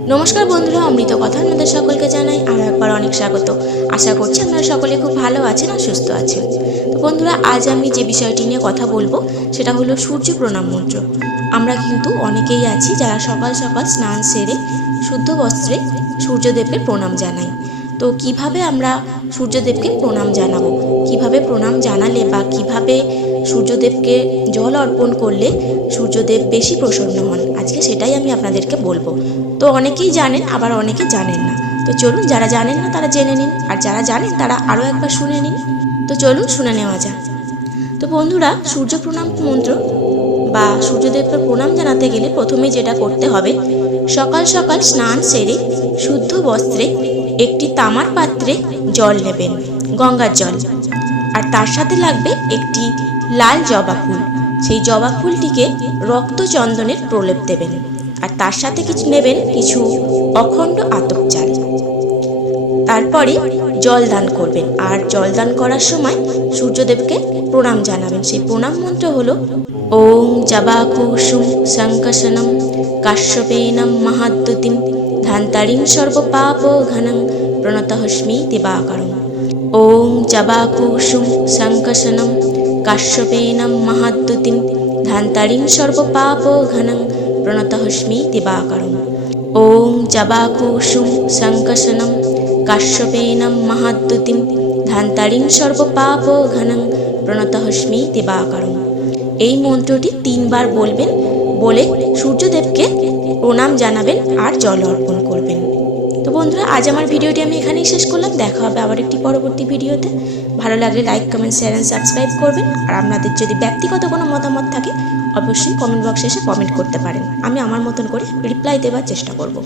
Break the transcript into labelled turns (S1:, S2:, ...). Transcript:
S1: নমস্কার বন্ধুরা, অমৃত কথা আপনাদের সকলকে জানাই আরও একবার অনেক স্বাগত। আশা করছি আপনারা সকলে খুব ভালো আছেন আর সুস্থ আছেন। তো বন্ধুরা, আজ আমি যে বিষয়টি নিয়ে কথা বলব, সেটা হলো সূর্য প্রণাম মন্ত্র। আমরা কিন্তু অনেকেই আছি যারা সকাল সকাল স্নান সেরে, শুদ্ধ বস্ত্রে সূর্যদেবকে প্রণাম জানাই। তো কীভাবে আমরা সূর্যদেবকে প্রণাম জানাব? কীভাবে প্রণাম জানালে বা কীভাবে সূর্যদেবকে জল অর্পণ করলে সূর্যদেব বেশি প্রসন্ন হন? আজকে সেটাই আমি আপনাদেরকে বলব। তো অনেকেই জানেন, আবার অনেকে জানেন না। তো চলুন, যারা জানেন না তারা জেনে নিন, আর যারা জানেন তারা আরও একবার শুনে নিন। তো চলুন, শুনে নেওয়া যাক। তো বন্ধুরা, সূর্য প্রণাম মন্ত্র বা সূর্যদেবকে প্রণাম জানাতে গেলে প্রথমে যেটা করতে হবে, সকাল সকাল স্নান সেরে, শুদ্ধ বস্ত্রে একটি তামার পাত্রে জল নেবেন, গঙ্গার জল। আর তার সাথে লাগবে একটি লাল জবা ফুল। সেই জবা ফুলটিকে রক্ত চন্দনের প্রলেপ দেবেন। আর তার সাথে কিছু নেবেন কিছু অখণ্ড আতপ চাল। তারপরে জল দান করবেন। আর জল দান করার সময় সূর্যদেবকে প্রণাম জানাবেন। সেই প্রণাম মন্ত্র হলো, ওম জবা কুসুম শঙ্কশনম কাশ্যপেনম মহাদ্যুতিম ধান্তারিং সর্বপাপ ঘনং প্রণতহস্মি দিবাকরম ওম জবাকুসুম শঙ্কশনম কাশ্যপেনম মহাদ্যুতিম ধান্তারিং সর্বপাপ ঘনং প্রণতহস্মি দিবাকরম ওম জবাকুসুম শঙ্কশনম কাশ্যপেনম মহাদ্যুতিম ধান্তারিং সর্বপাপ ঘনং প্রণতহস্মি দিবাকরম এই মন্ত্রটি তিনবার বলবেন বলে সূর্যদেবকে প্রণাম জানাবেন আর জল অর্পণ করবেন। তো বন্ধুরা, আজ আমার ভিডিওটি আমি এখানেই শেষ করলাম। দেখা হবে আবার একটি পরবর্তী ভিডিওতে। ভালো লাগলে like comment share and subscribe করবেন। আর আপনাদের যদি ব্যক্তিগত কোনো মতামত থাকে, অবশ্যই কমেন্ট বক্সে এসে কমেন্ট করতে পারেন। আমি আমার মতন করে রিপ্লাই দেওয়ার চেষ্টা করব।